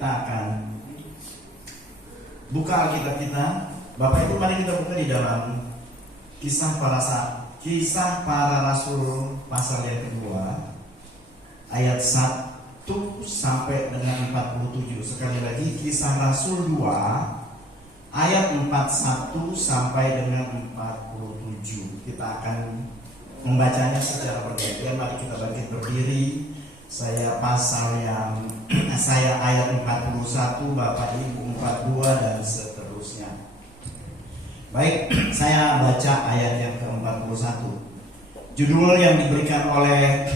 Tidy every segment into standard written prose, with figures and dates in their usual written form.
kita akan buka Alkitab kita. Bapak Ibu, mari kita buka di dalam Kisah Para Rasul pasal yang kedua, ayat 1 sampai dengan 47. Sekali lagi, Kisah Rasul 2 ayat 41 sampai dengan 47. Kita akan membacanya secara bergantian. Mari kita bangkit berdiri. Saya ayat 41, Bapak Ibu 42 dan seterusnya. Baik, saya baca ayat yang ke-41. Judul yang diberikan oleh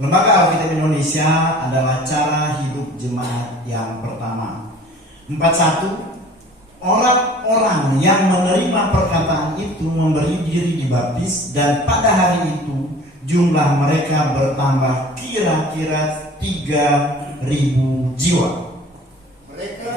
Lembaga Alkitab Indonesia adalah Cara Hidup Jemaat yang Pertama. 41. Orang-orang yang menerima perkataan itu memberi diri dibaptis, dan pada hari itu jumlah mereka bertambah kira-kira 3.000 jiwa. Mereka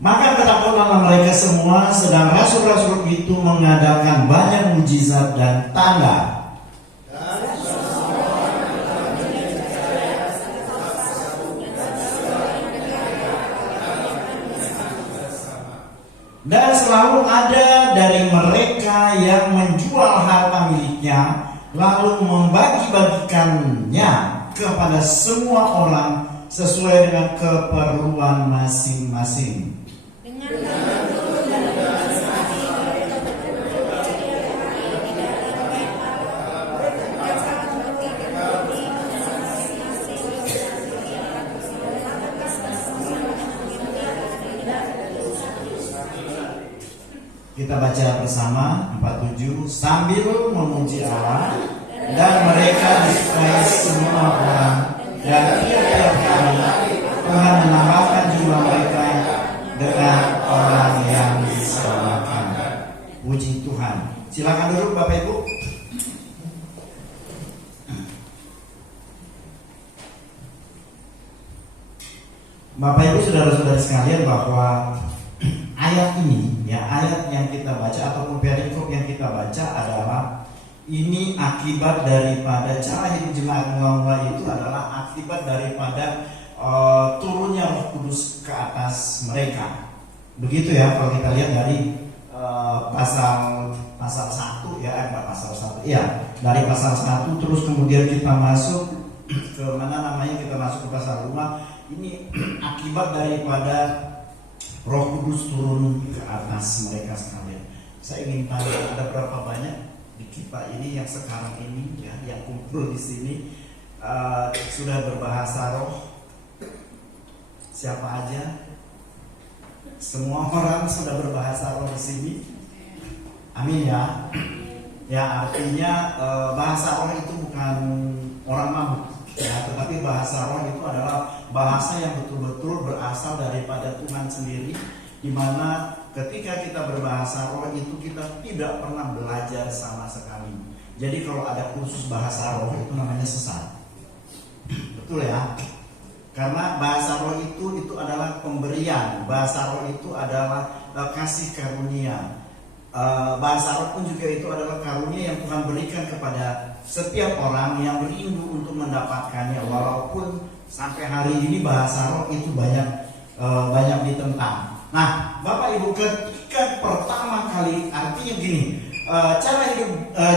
Maka ketakutanlah mereka semua, sedang rasul-rasul itu mengadakan banyak mujizat dan tanda. Dan selalu ada dari mereka yang menjual harta miliknya, lalu membagi-bagikannya kepada semua orang sesuai dengan keperluan masing-masing. Kita baca bersama 47. Sambil memuji Allah, dan mereka disukai semua orang, dan tiap-tiap kali Tuhan menambahkan jumlah mereka dengan orang yang diselamatkan. Puji Tuhan. Silakan duduk Bapak Ibu. Bapak Ibu, saudara-saudara sekalian, bahwa ayat ini, ya, ayat yang kita baca ataupun perikop yang kita baca adalah ini akibat daripada cara hidup jemaat mula-mula itu adalah akibat daripada turunnya Roh Kudus ke atas mereka. Begitu ya, kalau kita lihat dari pasal 1 ya, pasal 1 ya, dari pasal 1 terus kemudian kita masuk ke kita masuk ke pasal 5. Ini akibat daripada Roh Kudus turun ke atas mereka sekalian. Saya ingin tanya, ada berapa banyak di kita ini yang sekarang ini ya, yang kumpul di sini sudah berbahasa roh? Siapa aja? Semua orang sudah berbahasa roh di sini. Amin ya. Ya, artinya bahasa roh itu bukan orang mabuk ya, tetapi bahasa roh itu adalah bahasa yang betul-betul berasal daripada Tuhan sendiri, di mana ketika kita berbahasa roh itu kita tidak pernah belajar sama sekali. Jadi kalau ada kursus bahasa roh itu namanya sesat. Betul ya? Karena bahasa roh itu adalah pemberian. Bahasa roh itu adalah kasih karunia. Bahasa roh pun juga itu adalah karunia yang Tuhan berikan kepada setiap orang yang rindu untuk mendapatkannya. Walaupun sampai hari ini bahasa roh itu banyak ditentang. Nah, Bapak Ibu, ketika pertama kali, artinya gini, cara hidup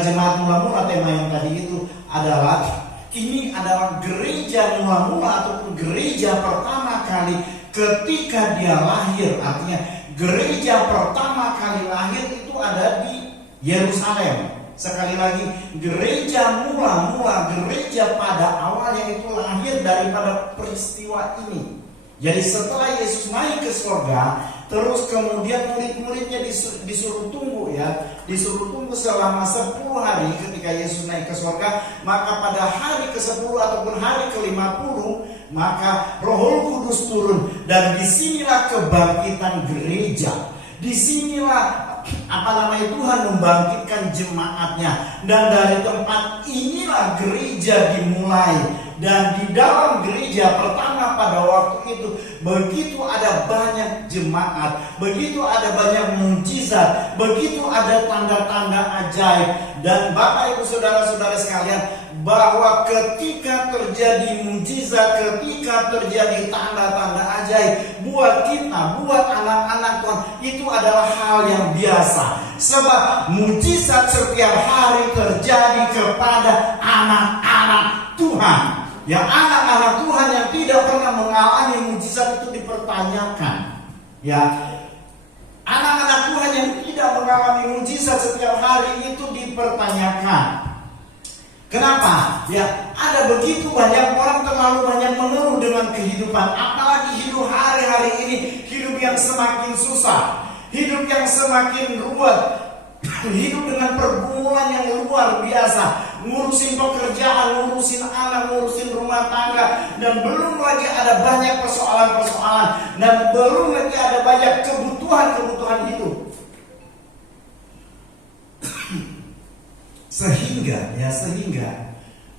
jemaat mula-mula, tema yang tadi itu adalah, ini adalah gereja mula-mula ataupun gereja pertama kali ketika dia lahir. Artinya gereja pertama kali lahir itu ada di Yerusalem. Sekali lagi, gereja mula-mula, gereja pada awalnya itu lahir daripada peristiwa ini. Jadi setelah Yesus naik ke surga, terus kemudian murid-muridnya disuruh tunggu ya, disuruh tunggu selama 10 hari ketika Yesus naik ke surga. Maka pada hari ke-10 ataupun hari ke-50, maka Roh Kudus turun, dan disinilah kebangkitan gereja. Disinilah Tuhan membangkitkan jemaatnya, dan dari tempat inilah gereja dimulai. Dan di dalam gereja pertama pada waktu itu, begitu ada banyak jemaat, begitu ada banyak mujizat, begitu ada tanda-tanda ajaib. Dan Bapak Ibu Saudara-saudara sekalian, bahwa ketika terjadi mujizat, ketika terjadi tanda-tanda ajaib, buat kita, buat anak-anak Tuhan, itu adalah hal yang biasa. Sebab mujizat setiap hari terjadi kepada anak-anak Tuhan. Yang anak-anak Tuhan yang tidak pernah mengalami mujizat itu dipertanyakan. Ya, anak-anak Tuhan yang tidak mengalami mujizat setiap hari itu dipertanyakan. Kenapa? Ya, ada begitu banyak orang terlalu banyak mengeluh dengan kehidupan, apalagi hidup hari-hari ini, hidup yang semakin susah, hidup yang semakin ruwet, hidup dengan pergumulan yang luar biasa, ngurusin pekerjaan, ngurusin anak, ngurusin rumah tangga, dan belum lagi ada banyak persoalan-persoalan, dan belum lagi ada banyak kebutuhan-kebutuhan hidup. Sehingga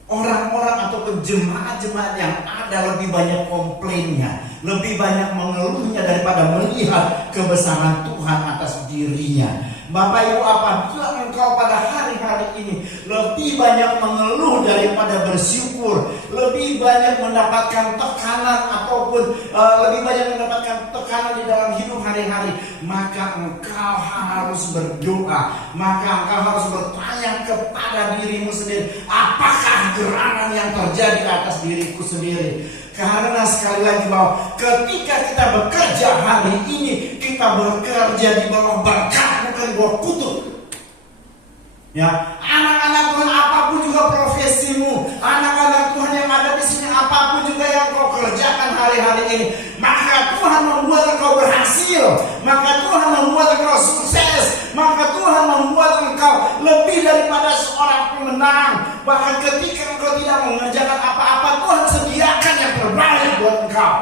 orang-orang ataupun jemaat-jemaat yang ada lebih banyak komplainnya, lebih banyak mengeluhnya daripada melihat kebesaran Tuhan atas dirinya. Bapak Ibu, apabila engkau pada hari-hari ini lebih banyak mengeluh daripada bersyukur, lebih banyak mendapatkan tekanan ataupun lebih banyak mendapatkan tekanan di dalam hidup hari-hari, maka engkau harus berdoa, maka engkau harus bertanya kepada dirimu sendiri, apakah gerangan yang terjadi atas diriku sendiri? Karena sekali lagi bahwa ketika kita bekerja hari ini, kita bekerja di bawah berkat, bukan di bawah kutuk. Ya, anak-anak Tuhan, apapun juga profesimu, anak-anak Tuhan yang ada di sini, apapun juga yang kau kerjakan hari-hari ini, maka Tuhan membuat engkau berhasil, maka Tuhan membuat engkau sukses, maka Tuhan membuat engkau lebih daripada seorang pemenang. Bahkan ketika engkau tidak mengerjakan apa-apa, Tuhan sediakan yang terbaik buat engkau.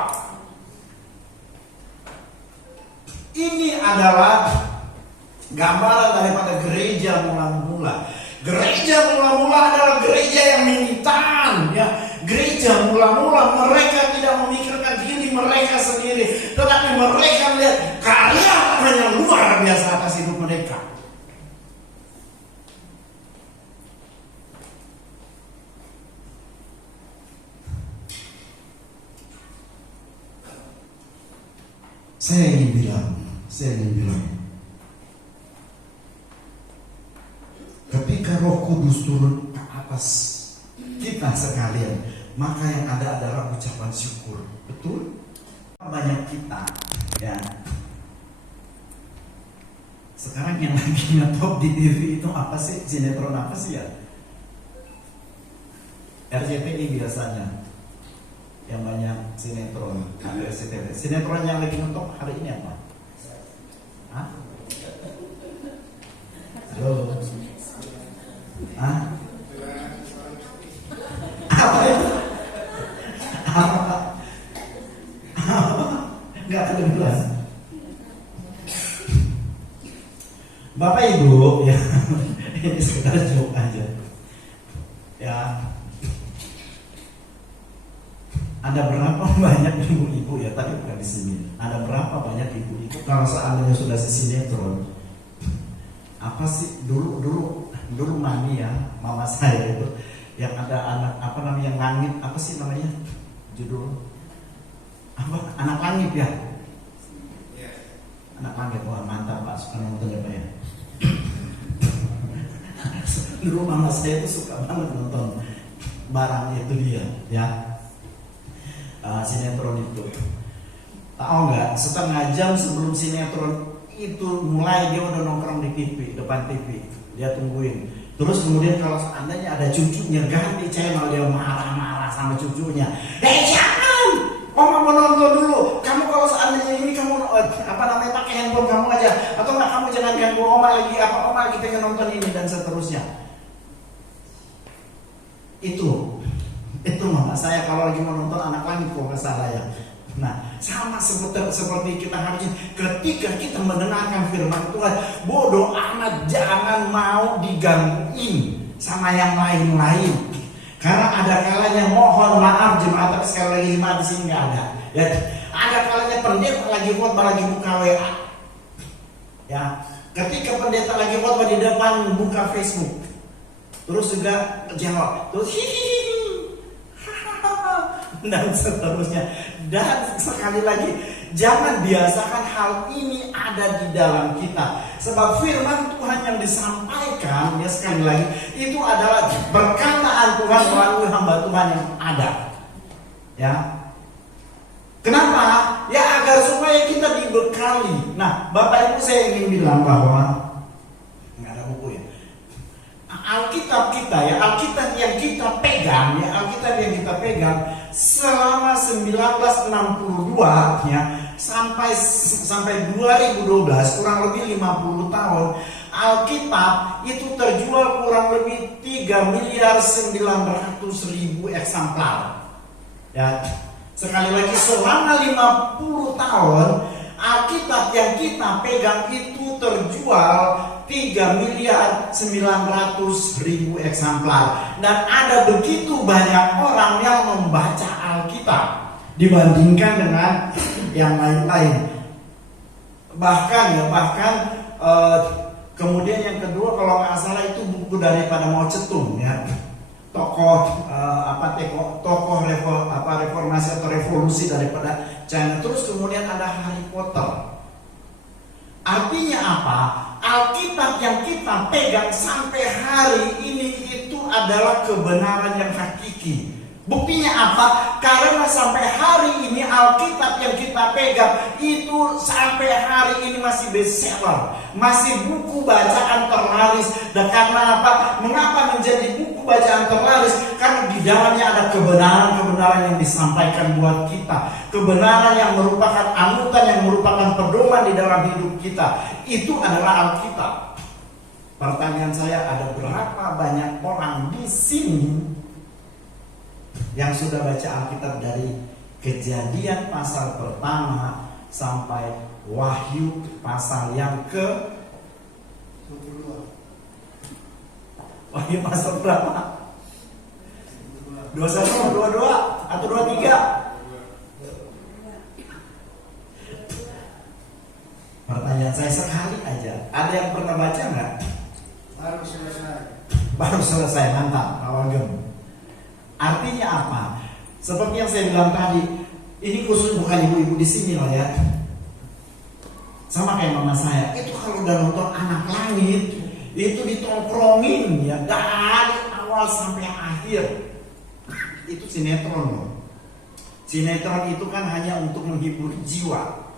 Ini adalah gambaran daripada gereja mula-mula. Gereja mula-mula adalah gereja yang militan, ya. Gereja mula-mula mereka tidak memikirkan diri mereka sendiri, tetapi mereka melihat karya Tuhan yang luar biasa atas hidup mereka. Saya ingin bilang, ketika Roh Kudus turun ke atas kita sekalian, maka yang ada adalah ucapan syukur. Betul? Banyak kita, ya. Sekarang yang lagi ngetop di TV itu apa sih? Sinetron apa sih ya? RCTI biasanya. Yang banyak sinetron, ada RCTI. Sinetron yang lagi ngetop hari ini apa? Hah? Halo? Hah? Apa itu? Apa? Nggak kedengeran. Bapak Ibu, ya, ini sekedar joke aja. Ya, ada berapa banyak ibu-ibu, ya, tapi bukan di sini. Ada berapa banyak ibu-ibu kalau seandainya sudah sinetron? Apa sih dulu mami, ya, mama saya itu yang ada anak apa namanya, yang langit, apa sih namanya judul apa, anak langit, ya, anak langit. Wah, mantap Pak, suka nonton ya Pak, ya. Dulu mama saya itu suka banget nonton barang itu dia, ya, sinetron itu. Tahu nggak, setengah jam sebelum sinetron itu mulai dia udah nongkrong di TV, depan TV, dia tungguin. Terus kemudian kalau seandainya ada cucunya ganti channel, dia marah-marah sama cucunya. Jangan, Oma mau nonton dulu. Kamu kalau seandainya ini kamu apa namanya, pakai handphone kamu aja, atau nggak kamu jangan ganggu Oma lagi, Oma lagi pengen nonton ini, dan seterusnya. Itu mama saya kalau lagi mau nonton Anak Langit, kok nggak salah, ya. Nah, sama seperti kita harusnya ketika kita mendengarkan firman Tuhan, bodoh amat, jangan mau digangguin sama yang lain-lain. Karena ada kalanya, mohon maaf jemaat, tapi sekali lagi jemaat di sini nggak ada. Ya, ada kalanya pendeta lagi khotbah lagi buka WA. Ya, ketika pendeta lagi khotbah di depan buka Facebook, terus juga jawab, terus hihihi, dan seterusnya. Dan sekali lagi, jangan biasakan hal ini ada di dalam kita. Sebab firman Tuhan yang disampaikan, ya sekali lagi, itu adalah perkataan Tuhan melalui hamba Tuhan yang ada. Ya. Kenapa? Ya agar supaya kita dibekali. Nah, Bapak Ibu, saya ingin bilang bahwa nggak ada buku ya. Alkitab kita ya, Alkitab yang kita pegang ya, Alkitab yang kita pegang selama 1962 ya sampai 2012, kurang lebih 50 tahun, Alkitab itu terjual kurang lebih 3.900.000 eksemplar. Ya, sekali lagi selama 50 tahun Alkitab yang kita pegang itu terjual 3.900.000 eksemplar. Dan ada begitu banyak orang yang membaca Alkitab dibandingkan dengan yang lain-lain. Bahkan kemudian yang kedua, kalau nggak salah itu buku daripada Mao Zedong ya, tokoh reformasi atau revolusi daripada China. Terus kemudian ada Harry Potter. Artinya apa? Alkitab yang kita pegang sampai hari ini itu adalah kebenaran yang hakiki. Buktinya apa? Karena sampai hari ini Alkitab yang kita pegang itu sampai hari ini masih bestseller, masih buku bacaan terlaris. Dan karena apa? Mengapa menjadi buku bacaan terlaris? Karena di dalamnya ada kebenaran-kebenaran yang disampaikan buat kita, kebenaran yang merupakan anutan, yang merupakan pedoman di dalam hidup kita. Itu adalah Alkitab. Pertanyaan saya, ada berapa banyak orang di sini yang sudah baca Alkitab dari Kejadian pasal pertama sampai Wahyu pasal yang ke 22. Wahyu pasal berapa? 21, 22 atau 23? Pertanyaan saya sekali aja, ada yang pernah baca nggak? Baru selesai, mantap, awal gem. Artinya apa? Seperti yang saya bilang tadi, ini khusus bukan ibu-ibu di sini loh ya. Sama kayak mama saya, itu kalau udah nonton Anak Langit, itu ditongkrongin ya dari awal sampai akhir. Itu sinetron loh. Sinetron itu kan hanya untuk menghibur jiwa,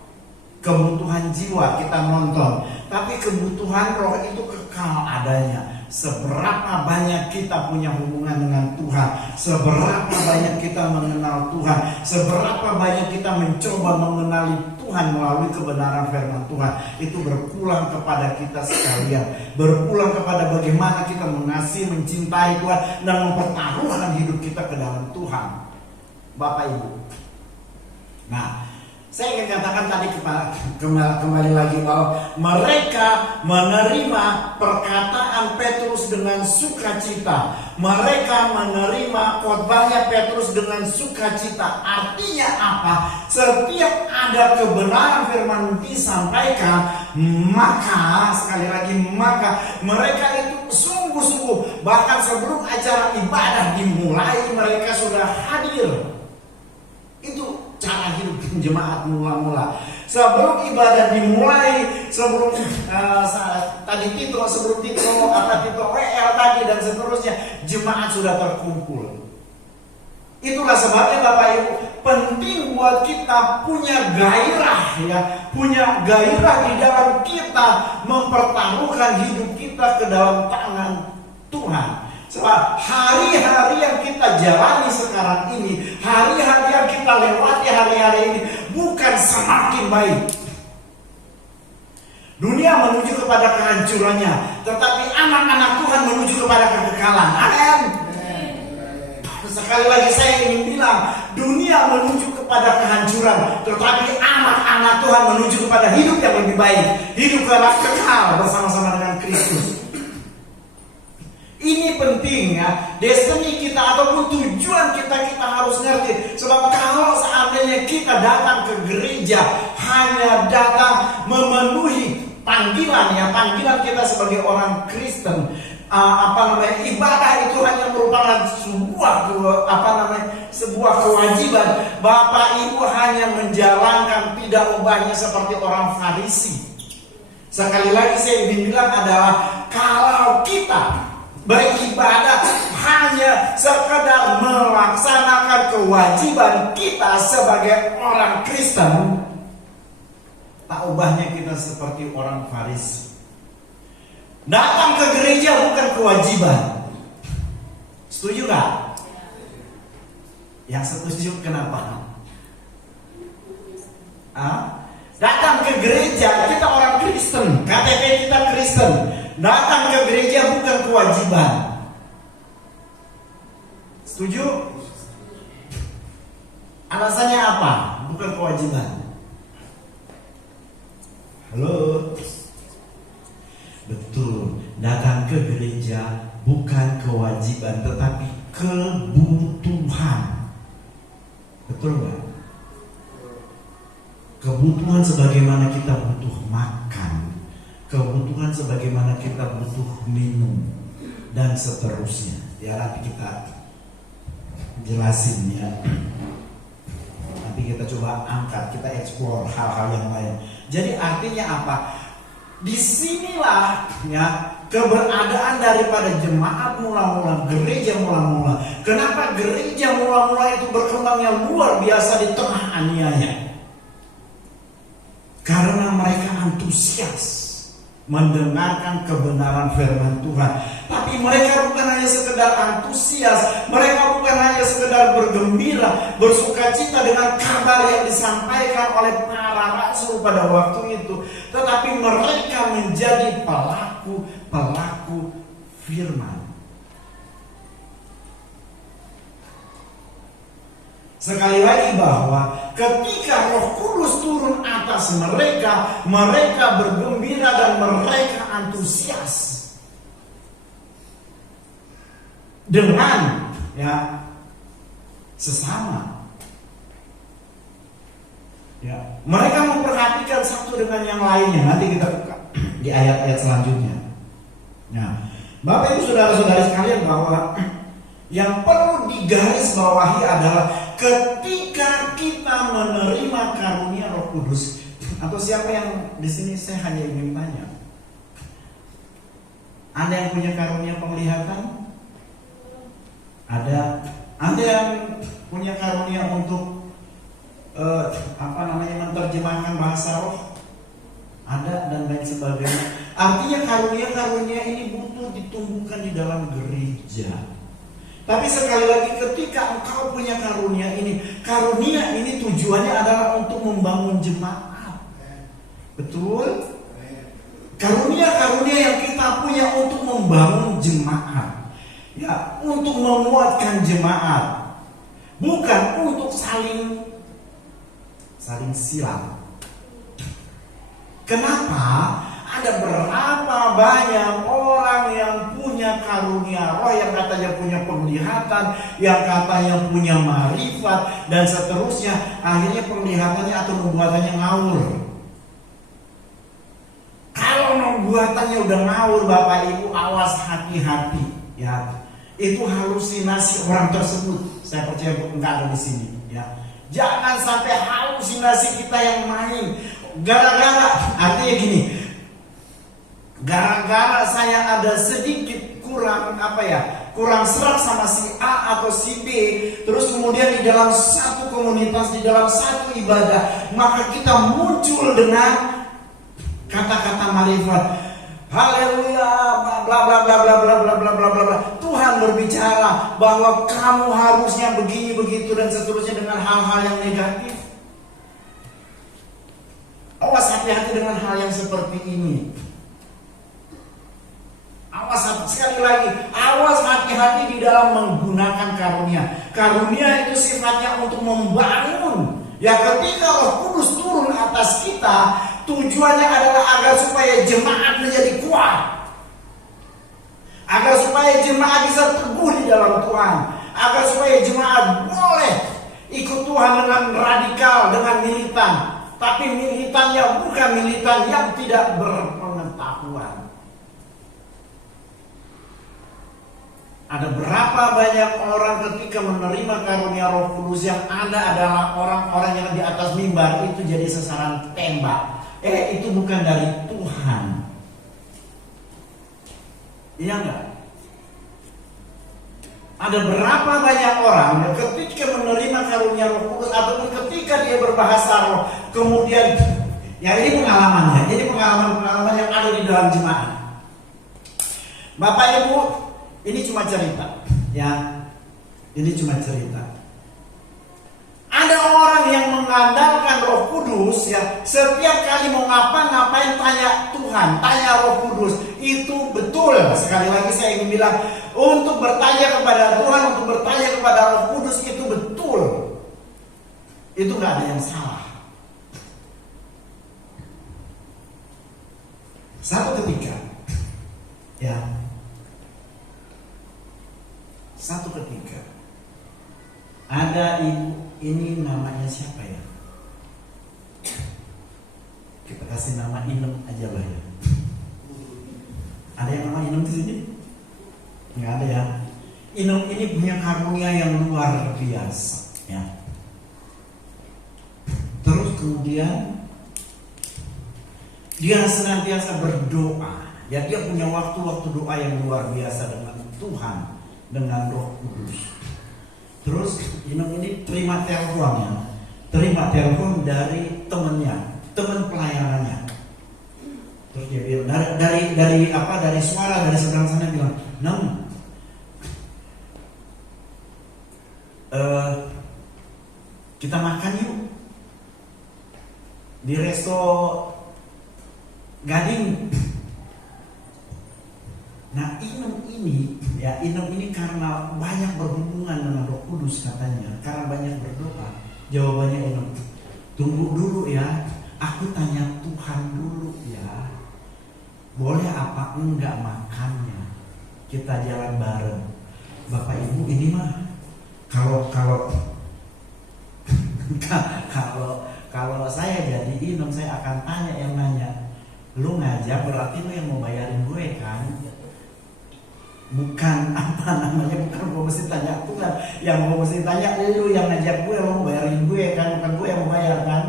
kebutuhan jiwa kita nonton. Tapi kebutuhan roh itu kekal adanya. Seberapa banyak kita punya hubungan dengan Tuhan, seberapa banyak kita mengenal Tuhan, seberapa banyak kita mencoba mengenali Tuhan melalui kebenaran firman Tuhan, itu berpulang kepada kita sekalian, berpulang kepada bagaimana kita mengasihi, mencintai Tuhan, dan mempertaruhkan hidup kita ke dalam Tuhan. Bapak Ibu, nah, saya ingin katakan tadi kembali lagi bahwa mereka menerima perkataan Petrus dengan sukacita. Mereka menerima khotbahnya Petrus dengan sukacita. Artinya apa? Setiap ada kebenaran firman disampaikan, maka sekali lagi mereka itu sungguh-sungguh, bahkan sebelum acara ibadah dimulai mereka sudah hadir. Itu cara hidup jemaat mula-mula. Sebelum ibadah dimulai, sebelum Tito WL tadi dan seterusnya, jemaat sudah terkumpul. Itulah sebabnya Bapak Ibu, penting buat kita punya gairah ya, punya gairah di dalam kita mempertaruhkan hidup kita ke dalam tangan Tuhan. Sebab hari-hari yang kita jalani sekarang ini, hari-hari yang kita lewati hari-hari ini bukan semakin baik. Dunia menuju kepada kehancurannya, tetapi anak-anak Tuhan menuju kepada kekekalan. Amin. Sekali lagi saya ingin bilang, dunia menuju kepada kehancuran, tetapi anak-anak Tuhan menuju kepada hidup yang lebih baik, hidup yang kekal bersama-sama dengan Kristus. Ini penting ya, destiny kita kita ataupun tujuan kita harus ngerti. Sebab kalau seandainya kita datang ke gereja hanya datang memenuhi panggilan kita sebagai orang Kristen, ibadah itu hanya merupakan sebuah kewajiban. Bapak Ibu hanya menjalankan, tidak ubahnya seperti orang Farisi. Sekali lagi saya ingin bilang adalah kalau kita beribadah hanya sekedar melaksanakan kewajiban kita sebagai orang Kristen, tak ubahnya kita seperti orang Farisi. Datang ke gereja bukan kewajiban. Setuju gak? Yang setuju kenapa? Datang ke gereja, kita orang Kristen, KTP kita Kristen. Datang ke gereja bukan kewajiban. Setuju? Alasannya apa? Bukan kewajiban. Halo? Betul, datang ke gereja bukan kewajiban, tetapi kebutuhan. Betul gak? Kebutuhan sebagaimana kita butuh makan, kebutuhan sebagaimana kita butuh minum, dan seterusnya. Ya, nanti kita jelasin ya. Nanti kita coba angkat, kita explore hal-hal yang lain. Jadi artinya apa? Disinilah ya keberadaan daripada jemaat mula-mula, gereja mula-mula. Kenapa gereja mula-mula itu berkembang yang luar biasa di tengah aniaya? Karena mereka antusias mendengarkan kebenaran firman Tuhan. Tapi mereka bukan hanya sekedar antusias, mereka bukan hanya sekedar bergembira, bersukacita dengan kabar yang disampaikan oleh para rasul pada waktu itu, tetapi mereka menjadi pelaku firman. Sekali lagi bahwa ketika Roh Kudus turun atas mereka, mereka bergembira dan mereka antusias dengan sesama. Ya, mereka memperhatikan satu dengan yang lainnya. Nanti kita buka di ayat-ayat selanjutnya. Nah, Bapak Ibu saudara-saudari sekalian, bahwa yang perlu digarisbawahi adalah ketika kita menerima karunia Roh Kudus, atau siapa yang di sini saya hanya ingin tanya, Anda yang punya karunia penglihatan? Ada. Anda yang punya karunia untuk menerjemahkan bahasa roh? Ada, dan lain sebagainya. Artinya karunia-karunia ini butuh ditumbuhkan di dalam gereja. Tapi sekali lagi, ketika engkau punya karunia ini tujuannya adalah untuk membangun jemaat. Betul? Karunia-karunia yang kita punya untuk membangun jemaat, ya, untuk menguatkan jemaat, bukan untuk saling silang. Kenapa? Ada berapa banyak orang yang punya karunia roh, yang katanya punya penglihatan, yang katanya punya marifat, dan seterusnya. Akhirnya penglihatannya atau nubuatannya ngawur. Kalau nubuatannya udah ngawur, Bapak Ibu, awas, hati-hati ya. Itu halusinasi orang tersebut. Saya percaya enggak ada di sini ya. Jangan sampai halusinasi kita yang main. Gara-gara, artinya gini, gara-gara saya ada sedikit kurang serak sama si A atau si B, terus kemudian di dalam satu komunitas, di dalam satu ibadah, maka kita muncul dengan kata-kata marifat, haleluya, bla bla bla bla bla bla bla bla bla. Tuhan berbicara bahwa kamu harusnya begini begitu dan seterusnya, dengan hal-hal yang negatif. Awas, hati-hati dengan hal yang seperti ini. Awas, sekali lagi, awas, hati-hati di dalam menggunakan karunia. Karunia itu sifatnya untuk membangun. Ya, ketika Roh Kudus turun atas kita, tujuannya adalah agar supaya jemaat menjadi kuat, agar supaya jemaat bisa teguh di dalam Tuhan, agar supaya jemaat boleh ikut Tuhan dengan radikal, dengan militan. Tapi militannya bukan militan yang tidak berpengetahuan. Ada berapa banyak orang ketika menerima karunia Roh Kudus yang ada adalah orang-orang yang di atas mimbar itu jadi sasaran tembak. Itu bukan dari Tuhan. Iya enggak? Ada berapa banyak orang yang ketika menerima karunia Roh Kudus ataupun ketika dia berbahasa roh, kemudian ya ini pengalamannya. Jadi pengalaman-pengalaman yang ada di dalam jemaat. Bapak Ibu, ini cuma cerita, ya. Ini cuma cerita. Ada orang yang mengandalkan Roh Kudus, ya. Setiap kali mau ngapain tanya Tuhan, tanya Roh Kudus. Itu betul. Sekali lagi saya ingin bilang, untuk bertanya kepada Tuhan, untuk bertanya kepada Roh Kudus itu betul. Itu nggak ada yang salah. Satu ketika, ya. Satu ketika ada ibu, ini namanya siapa ya? Kita kasih nama Inem aja lah ya. Ada yang nama Inem di sini? Nggak ada ya. Inem ini punya karunia yang luar biasa, ya. Terus kemudian dia senantiasa berdoa. Ya, dia punya waktu-waktu doa yang luar biasa dengan Tuhan, dengan Roh Kudus. Terus Inem ini terima telepon dari temannya, teman pelayanannya. Terus dia bilang dari suara dari seberang sana bilang, "Nem, kita makan yuk di resto Gading." Nah, Inem ini karena banyak berhubungan dengan Roh Kudus katanya, karena banyak berdoa. Jawabannya Inem, "Tunggu dulu ya, aku tanya Tuhan dulu ya. Boleh apa enggak makannya? Kita jalan bareng." Bapak Ibu, ini mah kalau saya jadi Inem, saya akan tanya yang nanya, "Lu ngajak berarti lu yang mau bayarin gue kan? Bukan bukan gue mesti tanya Tuhan. Yang gue mesti tanya lu yang ngajak gue, lu mau bayarin gue kan, bukan gue yang mau bayar kan?"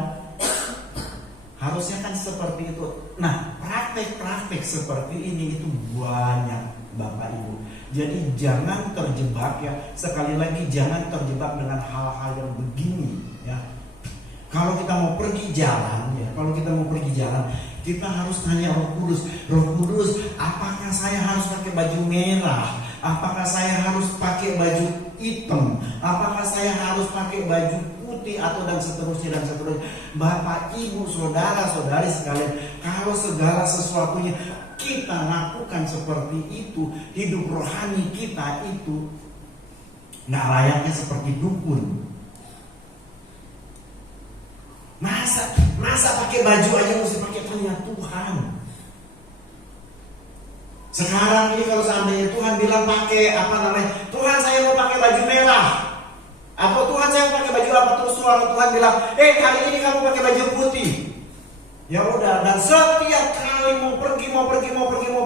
Harusnya kan seperti itu. Nah, praktek-praktek seperti ini itu banyak, Bapak Ibu. Jadi jangan terjebak, ya. Sekali lagi jangan terjebak dengan hal-hal yang begini, ya. Kalau kita mau pergi jalan, kita harus tanya Roh Kudus. Roh Kudus, apakah saya harus pakai baju merah? Apakah saya harus pakai baju hitam? Apakah saya harus pakai baju putih atau dan seterusnya. Bapak, Ibu, saudara-saudari sekalian, kalau segala sesuatunya kita lakukan seperti itu, hidup rohani kita itu nggak layaknya seperti dukun. Masa pakai baju aja mesti pakai tanya Tuhan. Sekarang ini kalau seandainya Tuhan bilang pakai Tuhan saya mau pakai baju merah, atau Tuhan saya mau pakai baju apa, terus suara Tuhan bilang, hari ini kamu pakai baju putih. Ya udah, dan setiap kali mau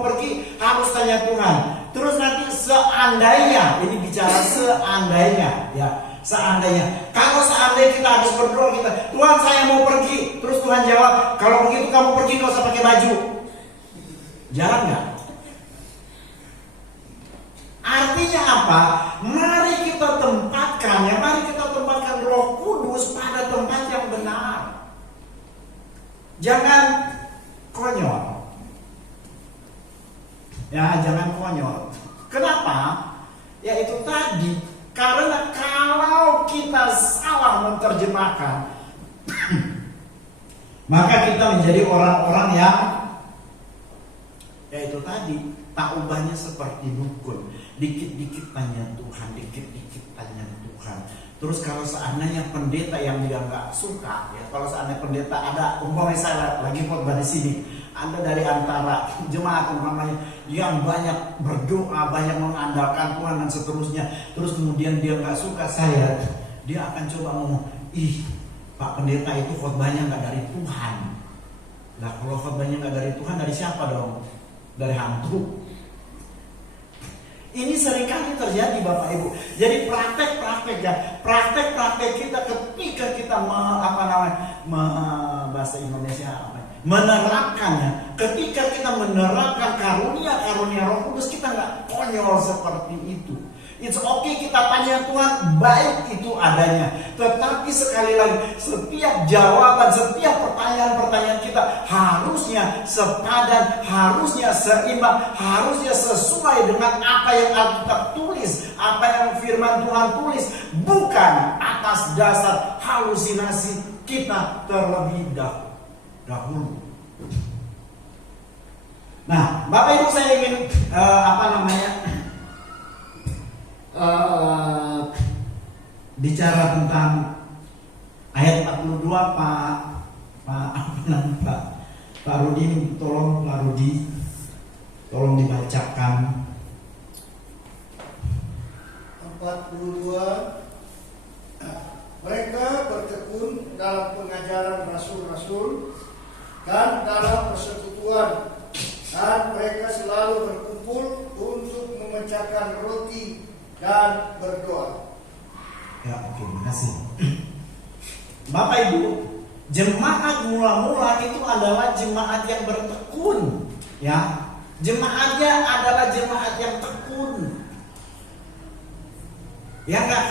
pergi harus tanya Tuhan. Terus nanti seandainya, ini bicara seandainya, ya. Kalau seandainya kita habis berdoa, Tuhan saya mau pergi, terus Tuhan jawab, kalau begitu kamu pergi gak usah pakai baju. Jalan gak? Artinya apa? Mari kita tempatkan Roh Kudus pada tempat yang benar. Jangan konyol. Ya, jangan konyol. Kenapa? Ya itu tadi. Karena kalau kita salah menerjemahkan, maka kita menjadi orang-orang yang Yaitu tadi, tak ubahnya seperti dukun. Dikit-dikit tanya Tuhan, dikit-dikit tanya Tuhan. Terus kalau seandainya pendeta yang dia nggak suka, ya kalau seandainya pendeta ada, umpamanya saya lagi khotbah di sini, Anda dari antara jemaat umpamanya yang banyak berdoa, banyak mengandalkan Tuhan dan seterusnya, terus kemudian dia nggak suka saya, dia akan coba ngomong, ih Pak Pendeta itu khotbahnya nggak dari Tuhan. Nah kalau khotbahnya nggak dari Tuhan, dari siapa dong? Dari hantu. Ini seringkali terjadi Bapak Ibu. Jadi praktek-praktek kita ketika kita bahasa Indonesia menerapkannya. Ketika kita menerapkan karunia Roh Kudus, kita nggak konyol seperti itu. It's okay kita tanya Tuhan, baik itu adanya. Tetapi sekali lagi, setiap jawaban, setiap pertanyaan-pertanyaan kita harusnya sepadan, harusnya seimbang, harusnya sesuai dengan apa yang Alkitab tulis, apa yang firman Tuhan tulis, bukan atas dasar halusinasi kita terlebih dahulu. Nah, Bapak Ibu, saya ingin bicara tentang ayat 42. Pak Rudi, tolong dibacakan. 42. Mereka bertekun dalam pengajaran rasul-rasul dan dalam persekutuan, dan mereka selalu berkumpul untuk memecahkan roti dan berdoa. Ya, oke, makasih. Bapak Ibu, jemaat mula-mula itu adalah jemaat yang bertekun, ya. Jemaatnya adalah jemaat yang tekun. Ya nggak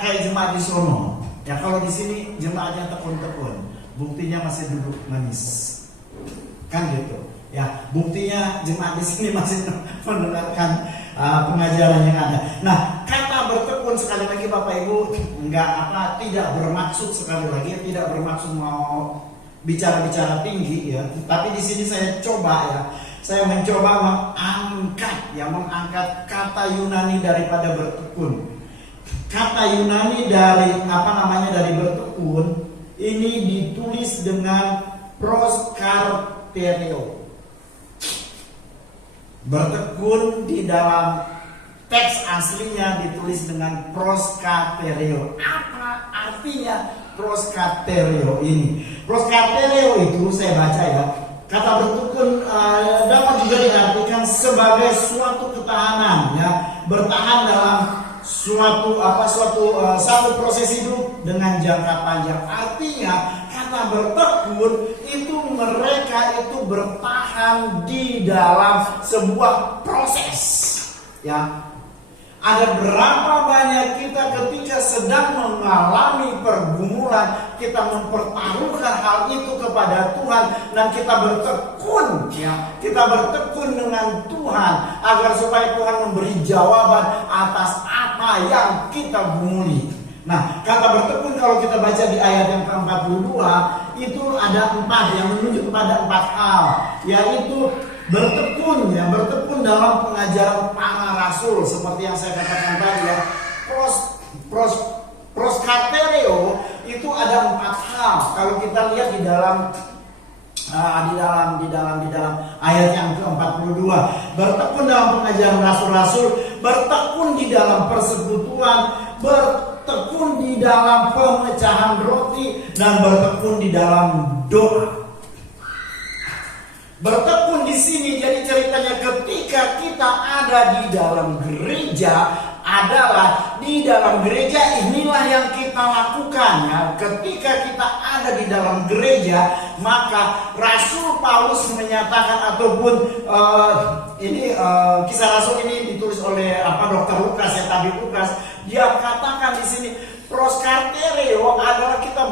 kayak jemaat di sono. Ya kalau di sini jemaatnya tekun-tekun, buktinya masih duduk manis, kan gitu. Ya buktinya jemaat di sini masih mendengarkan pengajaran yang ada. Nah, kata bertekun sekali lagi Bapak Ibu tidak bermaksud sekali lagi tidak bermaksud mau bicara-bicara tinggi ya. Tapi di sini saya mencoba mengangkat kata Yunani daripada bertekun. Kata Yunani dari bertekun ini ditulis dengan proskartereo. Bertekun di dalam teks aslinya ditulis dengan proskartereo. Apa artinya proskartereo ini? Proskartereo itu saya baca ya. Kata bertekun dapat juga diartikan sebagai suatu ketahanan ya, bertahan dalam satu proses hidup dengan jangka panjang. Artinya kata bertekun itu mereka itu bertahan di dalam sebuah proses ya. Ada berapa banyak kita ketika sedang mengalami pergumulan, kita mempertaruhkan hal itu kepada Tuhan dan kita bertekun ya. Kita bertekun dengan Tuhan agar supaya Tuhan memberi jawaban atas apa yang kita gumuli. Nah, kata bertekun kalau kita baca di ayat yang ke-42 itu ada 4 yang menunjuk kepada 4 hal, yaitu bertekun dalam pengajaran para rasul seperti yang saya katakan tadi ya. Proskartereo itu ada 4 hal. Kalau kita lihat di dalam ayat yang ke-42, bertekun dalam pengajaran rasul-rasul, bertekun di dalam persekutuan, bertekun di dalam pemecahan roti, dan bertekun di dalam doa. Bertekun di sini jadi ceritanya ketika kita ada di dalam gereja, adalah di dalam gereja inilah yang kita lakukan ya. Ketika kita ada di dalam gereja, maka Rasul Paulus menyatakan ataupun kisah Rasul ini ditulis oleh Dr. Lukas ya, Tabib Lukas. Dia katakan di sini proskartereo adalah kita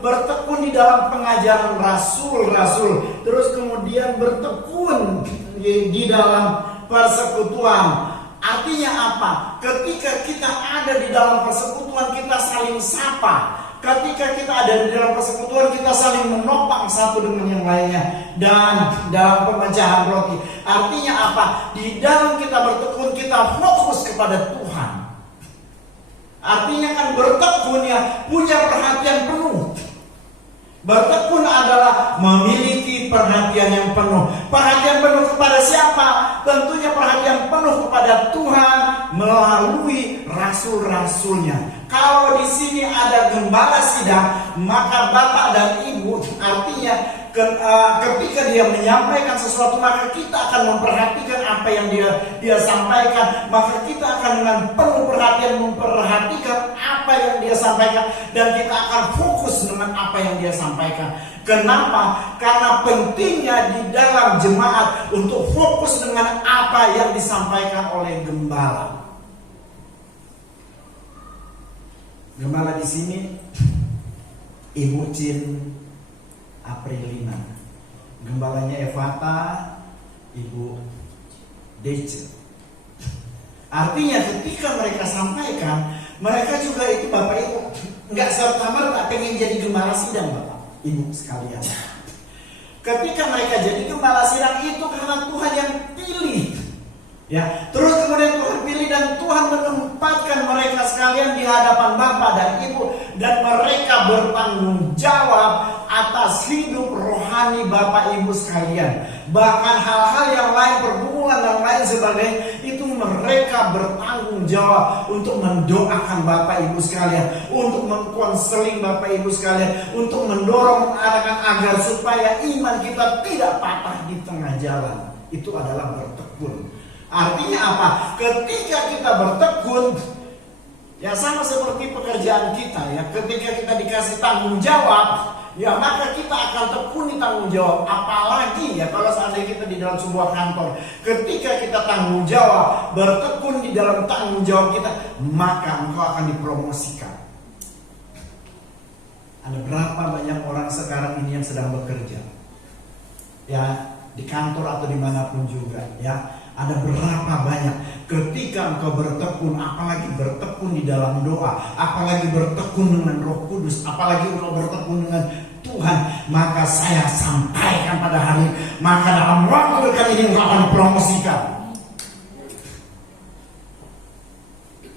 bertekun di dalam pengajaran rasul-rasul, terus kemudian bertekun di dalam persekutuan. Artinya apa? Ketika kita ada di dalam persekutuan, kita saling sapa. ketika kita ada di dalam persekutuan, kita saling menopang satu dengan yang lainnya. Dan dalam pemecahan roti, artinya apa? Di dalam kita bertekun, kita fokus kepada Tuhan. Artinya kan bertekun ya punya perhatian penuh. Bertekun adalah memiliki perhatian yang penuh. Perhatian penuh kepada siapa? Tentunya perhatian penuh kepada Tuhan melalui rasul-rasulnya. Kalau di sini ada gembala sidang, maka Bapak dan Ibu, artinya ketika dia menyampaikan sesuatu, maka kita akan memperhatikan apa yang dia sampaikan. Maka kita akan dengan penuh perhatian memperhatikan apa yang dia sampaikan, dan kita akan fokus dengan apa yang dia sampaikan. Kenapa? Karena pentingnya di dalam jemaat untuk fokus dengan apa yang disampaikan oleh gembala. Gembala di sini Ibu Cin Aprilina, gembalanya Evata, Ibu Dece. Artinya ketika mereka sampaikan, mereka juga itu Bapak Ibu nggak serta-merta pengen jadi gembala sidang, Bapak Ibu sekalian. Ketika mereka jadi gembala sidang itu karena Tuhan yang pilih. Ya, terus kemudian Tuhan pilih dan Tuhan menempatkan mereka sekalian di hadapan Bapak dan Ibu, dan mereka bertanggung jawab atas hidup rohani Bapak Ibu sekalian. Bahkan hal-hal yang lain, pergumulan dan lain sebagainya, itu mereka bertanggung jawab untuk mendoakan Bapak Ibu sekalian, untuk mengkonseling Bapak Ibu sekalian, untuk mendorong mengarahkan agar supaya iman kita tidak patah di tengah jalan. Itu adalah bertekun. Artinya apa? Ketika kita bertekun, ya sama seperti pekerjaan kita ya. Ketika kita dikasih tanggung jawab, ya maka kita akan tekuni tanggung jawab. Apalagi ya kalau seandainya kita di dalam sebuah kantor, ketika kita tanggung jawab, bertekun di dalam tanggung jawab kita, maka engkau akan dipromosikan. Ada berapa banyak orang sekarang ini yang sedang bekerja, ya di kantor atau dimanapun juga, ya. Ada berapa banyak ketika engkau bertekun, apalagi bertekun di dalam doa, apalagi bertekun dengan Roh Kudus, apalagi engkau bertekun dengan Tuhan, maka saya sampaikan pada hari, maka dalam waktu dekat ini engkau akan dipromosikan.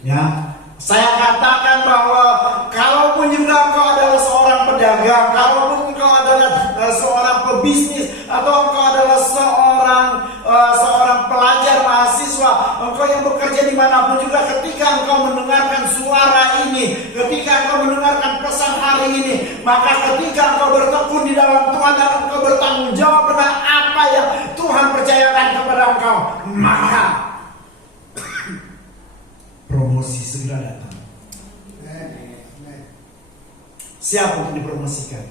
Ya, saya katakan bahwa kalaupun juga engkau adalah seorang pedagang, kalaupun engkau adalah seorang pebisnis, atau engkau adalah seorang pelajar mahasiswa, engkau yang bekerja dimanapun juga, ketika engkau mendengarkan suara ini, ketika engkau mendengarkan pesan hari ini, maka ketika engkau bertekun di dalam Tuhan dan engkau bertanggung jawab dengan apa yang Tuhan percayakan kepada engkau, maka promosi segera datang. Siap untuk dipromosikan?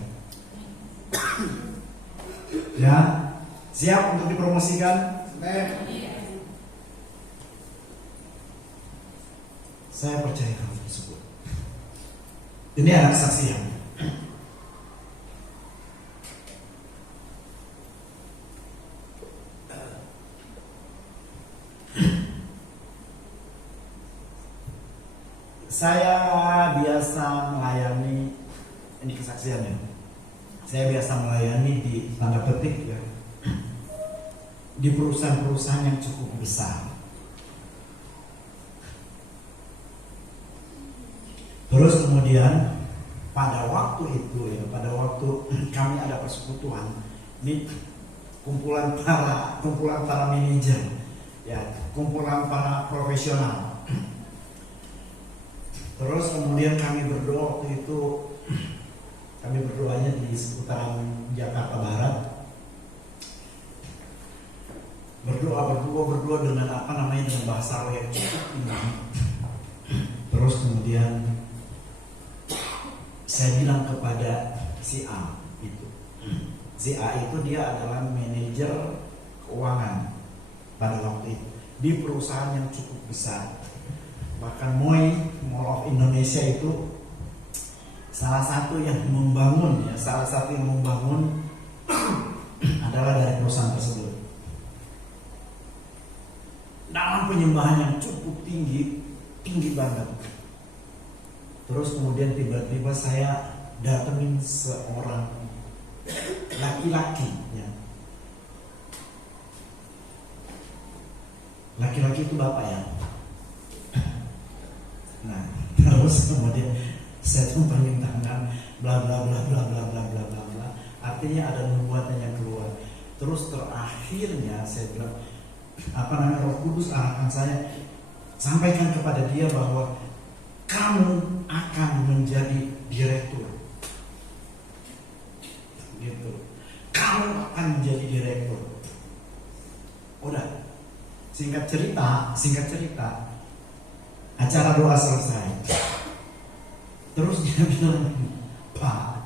Ya, siap untuk dipromosikan? Saya percaya hal tersebut. Ini adalah kesaksian. Saya biasa melayani, ini kesaksiannya. Saya biasa melayani di tanda petik ya, di perusahaan-perusahaan yang cukup besar. Terus kemudian pada waktu itu ya, pada waktu kami ada persekutuan, ini kumpulan para manajer, ya, kumpulan para profesional. Terus kemudian kami berdoa waktu itu, kami berdoanya di seputaran Jakarta Barat. Berdoa dengan apa namanya, dengan bahasa roh yang cukup tinggi. Terus kemudian saya bilang kepada si A itu, si A itu dia adalah manajer keuangan pada waktu itu di perusahaan yang cukup besar. Bahkan Mall of Indonesia itu salah satu yang membangun adalah dari perusahaan tersebut. Dalam penyembahan yang cukup tinggi banget. Terus kemudian tiba-tiba saya datengin seorang laki-laki, ya. Laki-laki itu bapak ya. Nah, terus kemudian saya tumpangin tangan, bla bla bla bla bla bla bla bla bla. Artinya ada nubuatan yang keluar. Terus terakhirnya saya bilang, Roh Kudus arahkan saya, sampaikan kepada dia bahwa kamu akan menjadi direktur. Gitu. Kamu akan menjadi direktur. Udah. Singkat cerita, acara doa selesai. Terus dia bilang, Pak,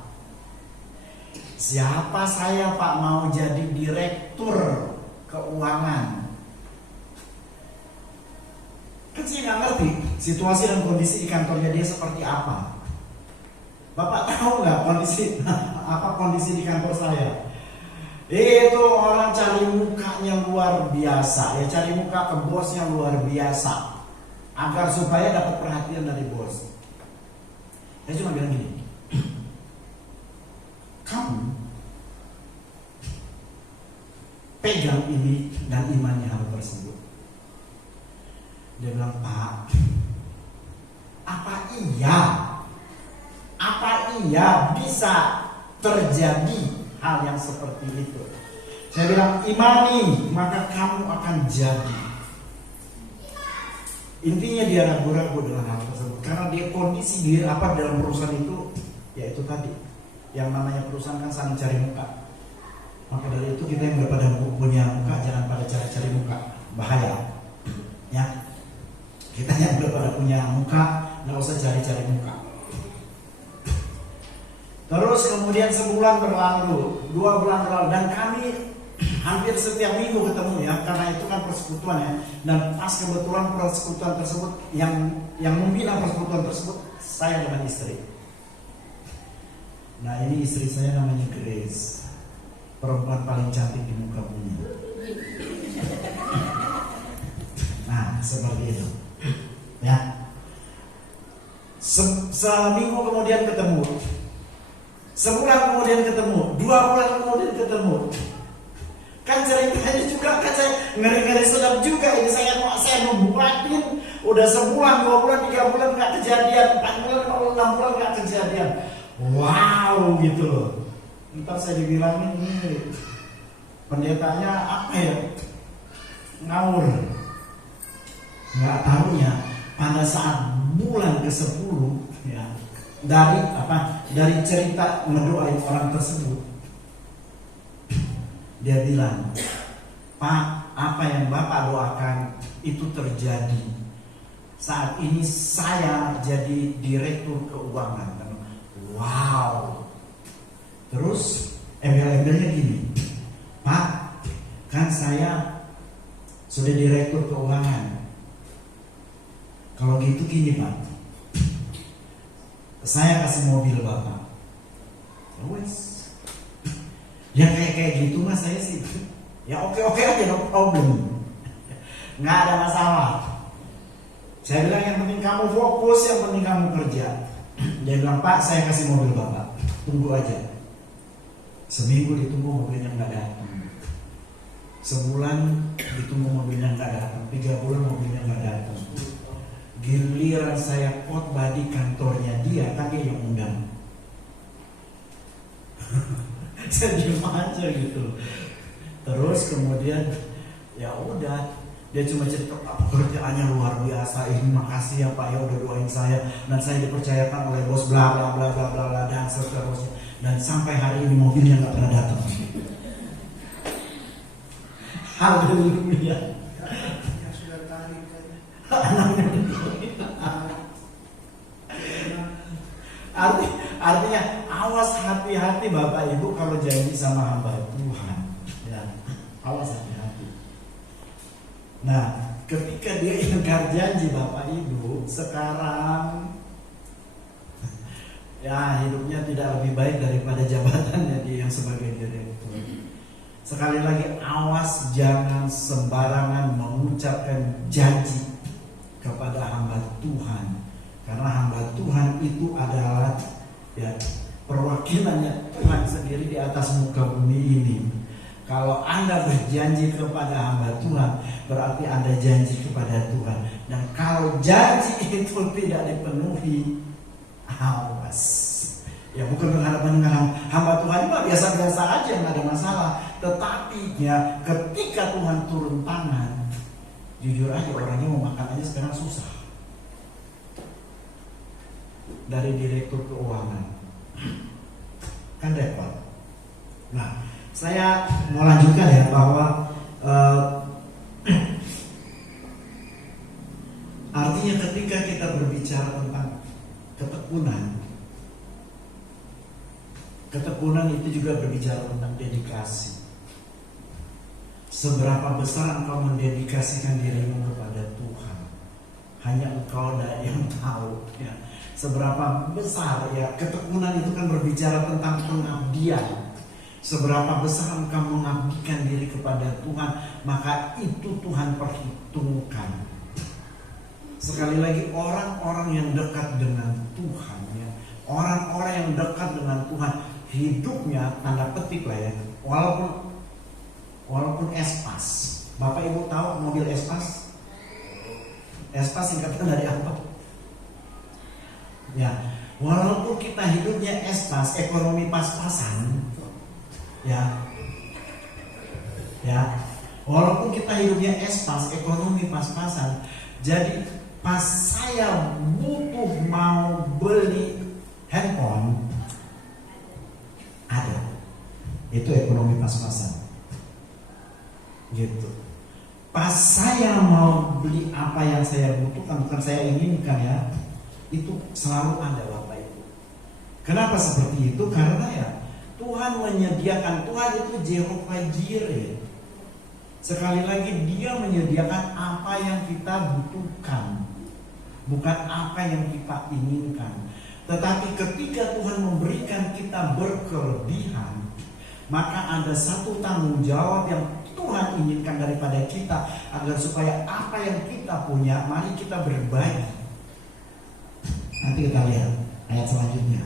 siapa saya Pak mau jadi direktur keuangan? Kan saya nggak ngerti situasi dan kondisi di kantornya dia seperti apa. Bapak tahu nggak kondisi di kantor saya? Itu orang cari mukanya luar biasa, ya cari muka ke bosnya luar biasa, agar supaya dapat perhatian dari bos. Saya cuma bilang gini, kamu pegang ini dan imani hal tersebut. Dia bilang, Pak, apa iya bisa terjadi hal yang seperti itu? Saya bilang, imani maka kamu akan jadi. Intinya dia ragu-ragu dengan hal tersebut karena dia kondisi dia dalam perusahaan itu, ya itu tadi, yang namanya perusahaan kan saling cari muka. Maka dari itu kita yang pada punya muka jangan pada cari muka, bahaya. Ya, kita yang pada punya muka nggak usah cari muka. Terus kemudian sebulan berlalu, 2 bulan berlalu, dan kami hampir setiap minggu ketemu ya, karena itu kan persekutuan ya. Dan pas kebetulan persekutuan tersebut yang membina persekutuan tersebut saya dengan istri. Nah ini istri saya namanya Grace, perempuan paling cantik di muka bumi. Nah seperti itu ya. Seminggu kemudian ketemu, sebulan kemudian ketemu, 2 bulan kemudian ketemu. Kan ceritanya juga kan saya ngeri-ngeri sedap juga ini. Saya membuatin udah sebulan, 2 bulan, 3 bulan nggak kejadian, 4 bulan, 6 bulan nggak kejadian. Wow gitu loh. Ntar saya dibilangin ini pendetanya apa ya, ngawur. Nggak tahunya pada saat bulan ke-10 ya, dari cerita mendoain orang tersebut, dia bilang, Pak, apa yang Bapak doakan itu terjadi. Saat ini saya jadi direktur keuangan. Wow. Terus embel-embelnya gini, Pak, kan saya sudah direktur keuangan. Kalau gitu gini Pak, saya kasih mobil Bapak. Wes, ya kayak gitu mas, saya sih ya oke aja, no problem, nggak ada masalah. Saya bilang yang penting kamu fokus, yang penting kamu kerja. Dia bilang, Pak, saya kasih mobil Bapak, tunggu aja. Seminggu ditunggu mobilnya nggak datang, sebulan ditunggu mobilnya nggak datang, 3 bulan mobilnya nggak datang. Giliran saya khotbah di kantornya dia, kan dia yang undang. Saya diem aja gitu. Terus kemudian ya udah, dia cuma cerita pekerjaannya luar biasa, ini makasih ya Pak ya udah doain saya, dan saya dipercayakan oleh bos bla bla bla bla bla bla dan seterusnya, dan sampai hari ini mobilnya nggak pernah datang. Haleluya. Yang sudah tarik kan. Artinya awas, hati-hati Bapak Ibu kalau janji sama hamba Tuhan ya, awas hati-hati. Nah ketika dia ingkar janji Bapak Ibu, sekarang ya hidupnya tidak lebih baik daripada jabatannya dia yang sebagai direktur. Sekali lagi, awas jangan sembarangan mengucapkan janji kepada hamba Tuhan, Karena hamba Tuhan itu adalah ya perwakilannya Tuhan sendiri di atas muka bumi ini. Kalau Anda berjanji kepada hamba Tuhan, berarti Anda janji kepada Tuhan. Dan kalau janji itu tidak dipenuhi, awas. Ya bukan berhadapan dengan hamba Tuhan itu biasa-biasa aja, nggak ada masalah. Tetapi ya ketika Tuhan turun tangan, jujur aja orangnya mau makan aja sekarang susah. Dari direktur keuangan, kan repot. Nah, saya mau lanjutkan ya bahwa artinya ketika kita berbicara tentang ketekunan itu juga berbicara tentang dedikasi. Seberapa besar engkau mendedikasikan dirimu kepada Tuhan, hanya engkau yang tahu ya. Seberapa besar ya ketekunan itu kan berbicara tentang pengabdian. Seberapa besar engkau mengabdikan diri kepada Tuhan, maka itu Tuhan perhitungkan. Sekali lagi, orang-orang yang dekat dengan Tuhan ya, orang-orang yang dekat dengan Tuhan, hidupnya tanda petik lah ya, walaupun espas. Bapak Ibu tahu mobil espas? Espas singkatan dari apa? Ya, walaupun kita hidupnya espas, ekonomi pas-pasan, ya, walaupun kita hidupnya espas, ekonomi pas-pasan, jadi pas saya butuh mau beli handphone, ada, itu ekonomi pas-pasan, gitu. Pas saya mau beli apa yang saya butuhkan, bukan saya inginkan ya, itu selalu ada Bapak Ibu. Kenapa seperti itu? Karena ya Tuhan menyediakan, Tuhan itu Jehovah Jireh. Sekali lagi Dia menyediakan apa yang kita butuhkan, bukan apa yang kita inginkan. Tetapi ketika Tuhan memberikan kita berkelebihan, maka ada satu tanggung jawab yang Tuhan inginkan daripada kita, agar supaya apa yang kita punya, mari kita berbagi. Nanti kita lihat ayat selanjutnya.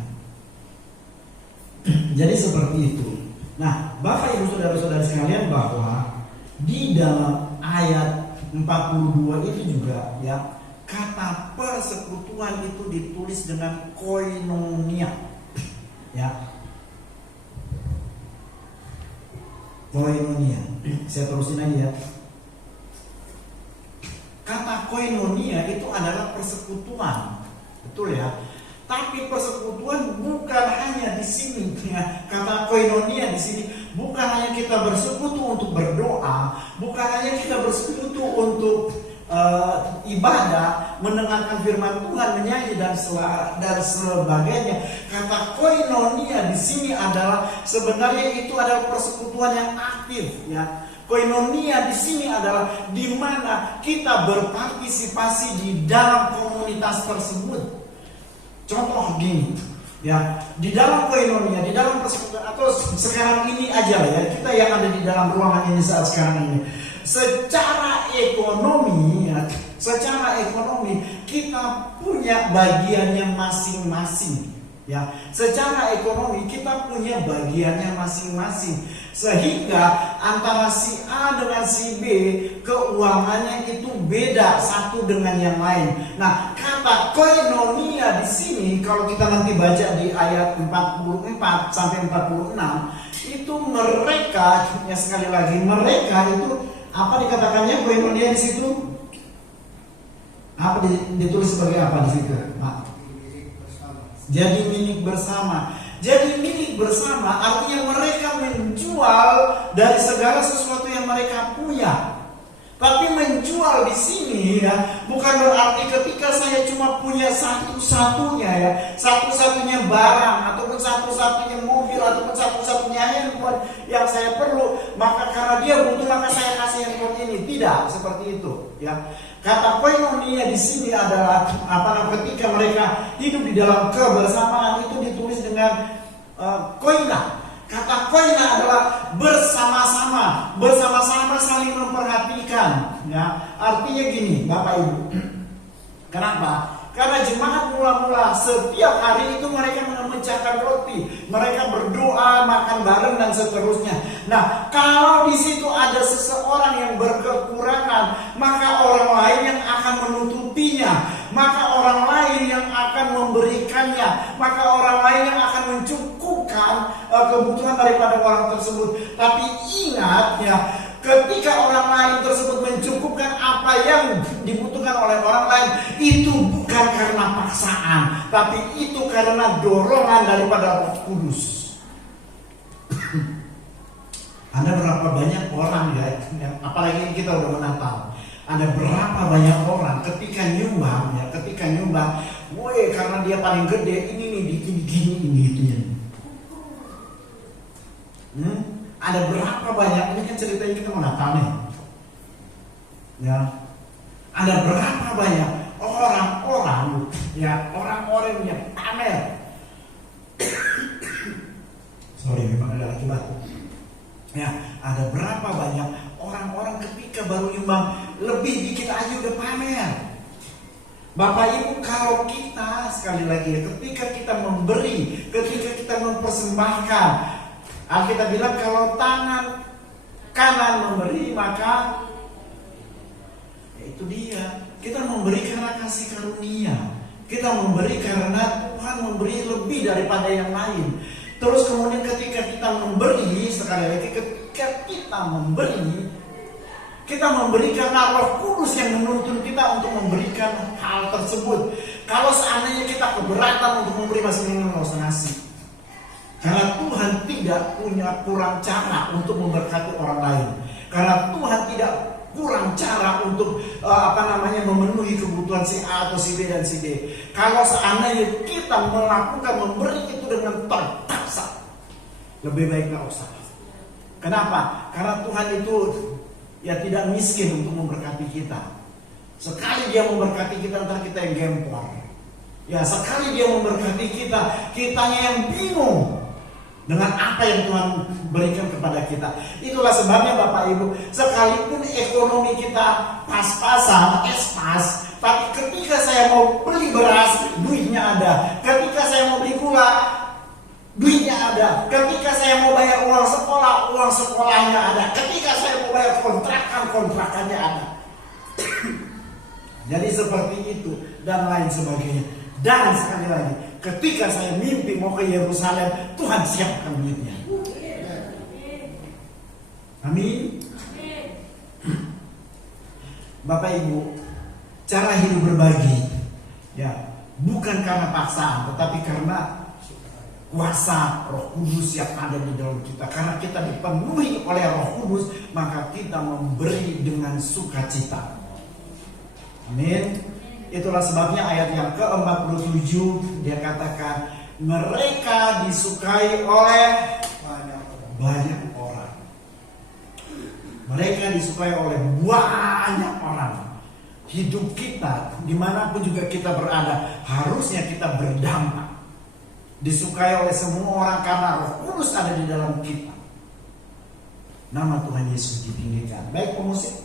Jadi seperti itu. Nah, Bapak Ibu Saudara-saudari sekalian, bahwa di dalam ayat 42 itu juga ya, kata persekutuan itu ditulis dengan koinonia. Ya. Koinonia. Saya terusin aja ya. Kata koinonia itu adalah persekutuan. Betul ya. Tapi persekutuan bukan hanya di sini ya. Kata koinonia di sini bukan hanya kita bersekutu untuk berdoa, bukan hanya kita bersekutu untuk ibadah, mendengarkan firman Tuhan, menyanyi dan sebagainya. Kata koinonia di sini adalah sebenarnya itu adalah persekutuan yang aktif ya. Koinonia di sini adalah di mana kita berpartisipasi di dalam komunitas tersebut. Contoh gini, ya, di dalam koinonia, di dalam persekutuan, atau sekarang ini aja lah ya, kita yang ada di dalam ruangan ini saat sekarang ini, secara ekonomi, ya, secara ekonomi kita punya bagiannya masing-masing. Ya, secara ekonomi kita punya bagiannya masing-masing, sehingga antara si A dengan si B keuangannya itu beda satu dengan yang lain. Nah, kata koinonia di sini kalau kita nanti baca di ayat 44 sampai 46 itu mereka, ya sekali lagi mereka itu apa dikatakannya koinonia di situ? Apa ditulis sebagai apa di situ, Pak? Jadi milik bersama. Jadi milik bersama artinya mereka menjual dari segala sesuatu yang mereka punya. Tapi menjual di sini ya bukan berarti ketika saya cuma punya satu-satunya ya, satu-satunya barang ataupun satu-satunya mobil ataupun satu-satunya handphone yang saya perlu, maka karena dia butuh maka saya kasih handphone ini. Tidak seperti itu ya. Kata koinonia di sini adalah ketika mereka hidup di dalam kebersamaan itu ditulis dengan koina. Kata koina adalah bersama-sama, bersama-sama saling memperhatikan. Ya, artinya gini, Bapak Ibu. Kenapa? Karena jemaat mula-mula setiap hari itu mereka memecahkan roti, mereka berdoa, makan bareng dan seterusnya. Nah, kalau di situ ada seseorang yang berkekurangan, maka orang lain yang akan menutupinya, maka orang lain yang akan memberikannya, maka orang lain yang akan mencukupkan kebutuhan daripada orang tersebut. Tapi ingat ya, ketika orang lain tersebut mencukupkan apa yang dibutuhkan oleh orang lain, itu bukan karena paksaan, tapi itu karena dorongan daripada Roh Kudus. Ada berapa banyak orang ya, apalagi kita udah menatap, ada berapa banyak orang ketika nyumbang, woi karena dia paling gede, ini nih gini ini itunya. Ada berapa banyak, ini kan ceritanya kita mau Natal nih. Ya. Ada berapa banyak orang-orang yang pamer. Sorry, memang ada lagi batuk. Ya, ada berapa banyak orang-orang ketika baru nyumbang lebih dikit aja udah pamer. Bapak Ibu, kalau kita sekali lagi ketika kita memberi, ketika kita mempersembahkan, Alkitab bilang kalau tangan kanan memberi maka itu dia. Kita memberi karena kasih karunia. Kita memberi karena Tuhan memberi lebih daripada yang lain. Terus kemudian ketika kita memberi, sekali lagi ketika kita memberi karena Roh Kudus yang menuntun kita untuk memberikan hal tersebut. Kalau seandainya kita keberatan untuk memberi, masih nggak usah ngasih. Karena Tuhan tidak punya kurang cara untuk memberkati orang lain. Karena Tuhan tidak kurang cara untuk memenuhi kebutuhan si A atau si B dan si D. Kalau seandainya kita melakukan memberi itu dengan terpaksa, lebih baik nggak usah. Kenapa? Karena Tuhan itu ya tidak miskin untuk memberkati kita. Sekali dia memberkati kita, ntar kita yang gempor. Ya sekali dia memberkati kita, kitanya yang bingung dengan apa yang Tuhan berikan kepada kita. Itulah sebabnya Bapak Ibu, sekalipun ekonomi kita pas-pasan, es-pas, tapi ketika saya mau beli beras, duitnya ada. Ketika saya mau beli gula, duitnya ada. Ketika saya mau bayar uang sekolahnya ada. Ketika saya mau bayar kontrakannya ada. Jadi seperti itu dan lain sebagainya. Dan sekali lagi, ketika saya mimpi mau ke Yerusalem, Tuhan siapkan duitnya. Amin. Bapak Ibu, cara hidup berbagi ya bukan karena paksaan, tetapi karena kuasa Roh Kudus yang ada di dalam kita. Karena kita dipenuhi oleh Roh Kudus, maka kita memberi dengan sukacita. Amin. Itulah sebabnya ayat yang ke-47 dia katakan mereka disukai oleh banyak orang. Mereka disukai oleh banyak orang. Hidup kita dimanapun juga kita berada, harusnya kita berdampak. Disukai oleh semua orang karena Roh Kudus ada di dalam kita. Nama Tuhan Yesus ditinggikan. Baik pemusik.